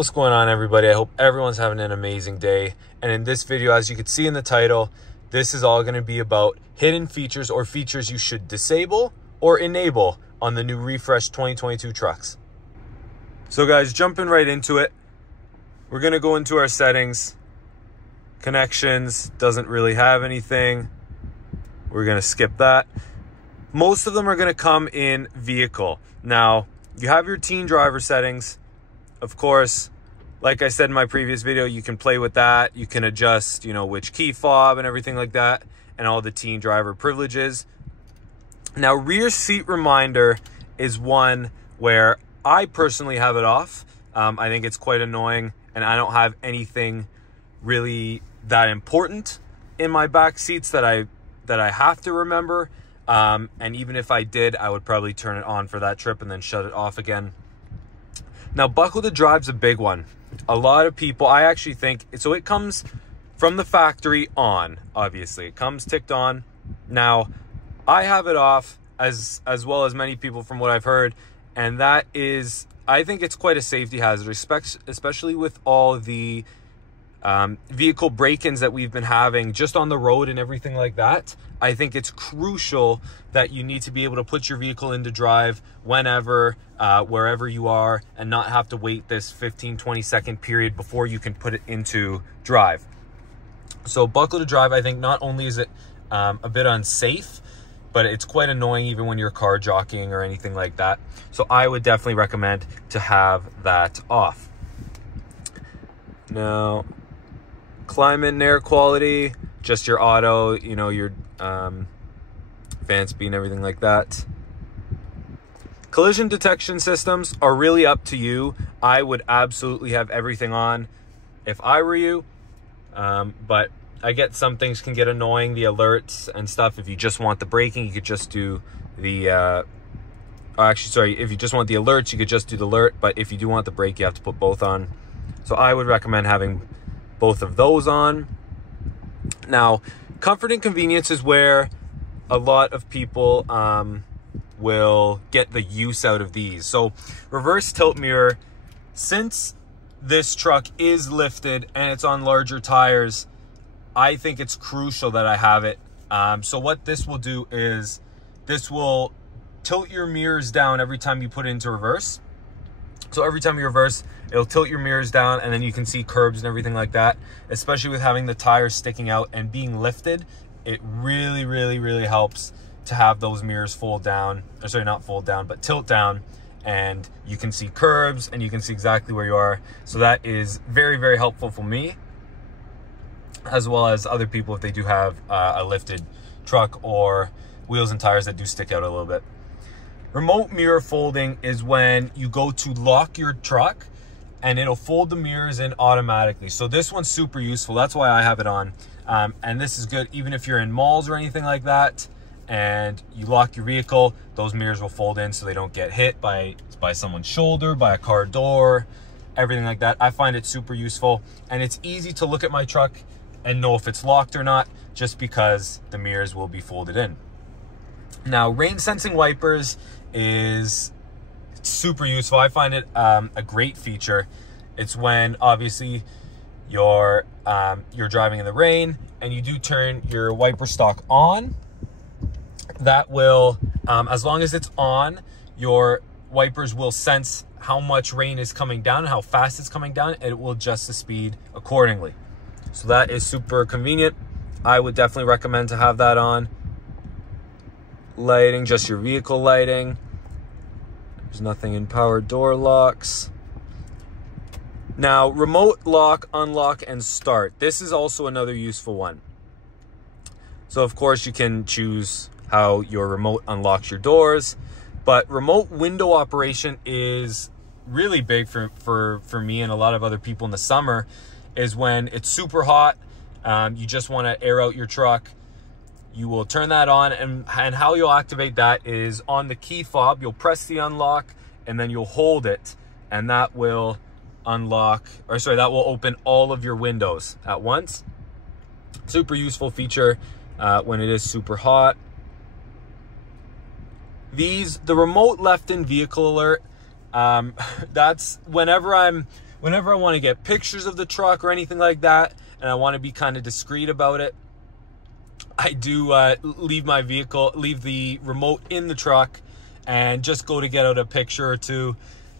What's going on, everybody? I hope everyone's having an amazing day. And in this video, as you can see in the title, this is all going to be about hidden features or features you should disable or enable on the new refreshed 2022 trucks. So guys, jumping right into it, we're going to go into our settings. Connections doesn't really have anything. We're going to skip that. Most of them are going to come in vehicle. Now, you have your teen driver settings. Of course, like I said in my previous video, you can play with that. You can adjust, which key fob and everything like that, and all the teen driver privileges. Now, rear seat reminder is one where I personally have it off. I think it's quite annoying, and I don't have anything really that important in my back seats that I have to remember. And even if I did, I would probably turn it on for that trip and then shut it off again. Now, buckle to drive's a big one. A lot of people, I actually think, so it comes from the factory on, obviously. It comes ticked on. Now, I have it off as well as many people from what I've heard. And that is, I think it's quite a safety hazard, especially with all the vehicle break-ins that we've been having just on the road and everything like that. I think it's crucial that you need to be able to put your vehicle into drive whenever, wherever you are, and not have to wait this 15-20 second period before you can put it into drive. So buckle to drive, I think not only is it a bit unsafe, but it's quite annoying even when you're car jockeying or anything like that. So I would definitely recommend to have that off. Now, climate and air quality, just your auto, your fan speed and everything like that. Collision detection systems are really up to you. I would absolutely have everything on if I were you, but I get some things can get annoying, the alerts and stuff. If you just want the braking, you could just do the if you just want the alerts, you could just do the alert, but if you do want the brake, you have to put both on. So I would recommend having both of those on. Now, comfort and convenience is where a lot of people will get the use out of these. So reverse tilt mirror, since this truck is lifted and it's on larger tires, I think it's crucial that I have it. So what this will do is this will tilt your mirrors down every time you put it into reverse. So every time you reverse, it'll tilt your mirrors down, and then you can see curbs and everything like that. Especially with having the tires sticking out and being lifted, it really, really, really helps to have those mirrors fold down. Or sorry, not fold down, but tilt down, and you can see curbs and you can see exactly where you are. So that is very, very helpful for me, as well as other people if they do have a lifted truck or wheels and tires that do stick out a little bit. Remote mirror folding is when you go to lock your truck and it'll fold the mirrors in automatically. So this one's super useful. That's why I have it on. And this is good even if you're in malls or anything like that and you lock your vehicle, those mirrors will fold in so they don't get hit by someone's shoulder, by a car door, everything like that. I find it super useful, and it's easy to look at my truck and know if it's locked or not just because the mirrors will be folded in. Now, rain sensing wipers is super useful. I find it a great feature. It's when obviously you're driving in the rain and you do turn your wiper stalk on. That will, as long as it's on, your wipers will sense how much rain is coming down and how fast it's coming down, and it will adjust the speed accordingly. So that is super convenient. I would definitely recommend to have that on. Lighting, just your vehicle lighting. There's nothing in power door locks. Now, remote lock, unlock, and start. This is also another useful one. So of course you can choose how your remote unlocks your doors, but remote window operation is really big for me and a lot of other people in the summer, is when it's super hot, you just want to air out your truck. You will turn that on, and how you'll activate that is on the key fob. You'll press the unlock and then you'll hold it, and that will unlock, or sorry, that will open all of your windows at once. Super useful feature when it is super hot. The remote left in vehicle alert, that's whenever I'm whenever I want to get pictures of the truck or anything like that, and I want to be kind of discreet about it, I do leave the remote in the truck and just go to get out a picture or two.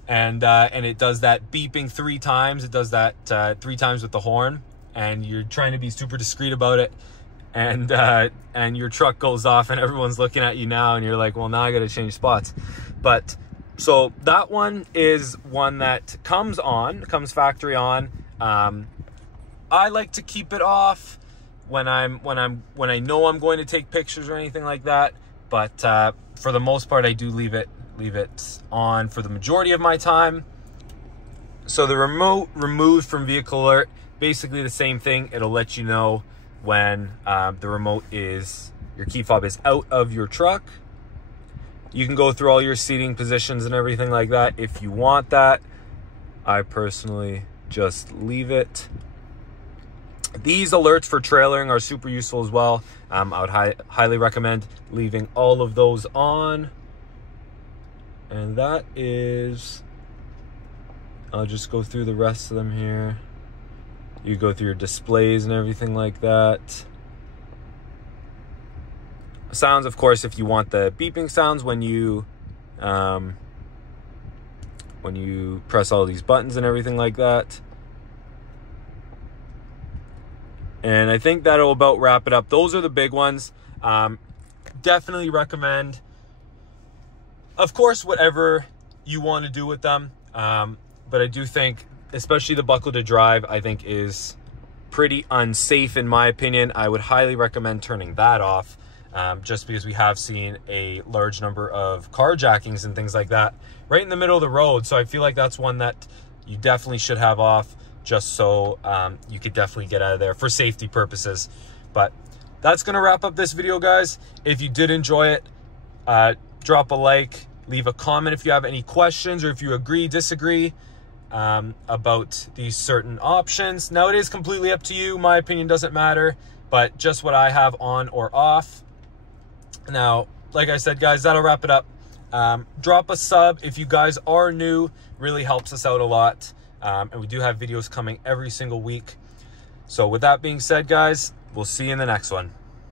And it does that beeping 3 times. It does that 3 times with the horn, and you're trying to be super discreet about it. And your truck goes off and everyone's looking at you now, and you're like, well, now I got to change spots. But so that one is one that comes factory on. I like to keep it off when I know I'm going to take pictures or anything like that. But for the most part, I do leave it on for the majority of my time. So the remote removed from vehicle alert, basically the same thing. It'll let you know when your key fob is out of your truck. You can go through all your seating positions and everything like that if you want that. I personally just leave it. These alerts for trailering are super useful as well. I would highly recommend leaving all of those on. And that is, I'll just go through the rest of them here. You go through your displays and everything like that. Sounds, of course, if you want the beeping sounds when you press all these buttons and everything like that. And I think that'll about wrap it up. Those are the big ones. Definitely recommend, of course, whatever you want to do with them. But I do think, especially the buckle to drive, I think is pretty unsafe in my opinion. I would highly recommend turning that off, just because we have seen a large number of carjackings and things like that right in the middle of the road. So I feel like that's one that you definitely should have off, just so you could definitely get out of there for safety purposes. But that's going to wrap up this video, guys. If you did enjoy it, drop a like, leave a comment if you have any questions, or if you agree, disagree about these certain options. Now, it is completely up to you. My opinion doesn't matter, but just what I have on or off. Now, like I said, guys, that'll wrap it up. Drop a sub if you guys are new. Really helps us out a lot. And we do have videos coming every single week. So with that being said, guys, we'll see you in the next one.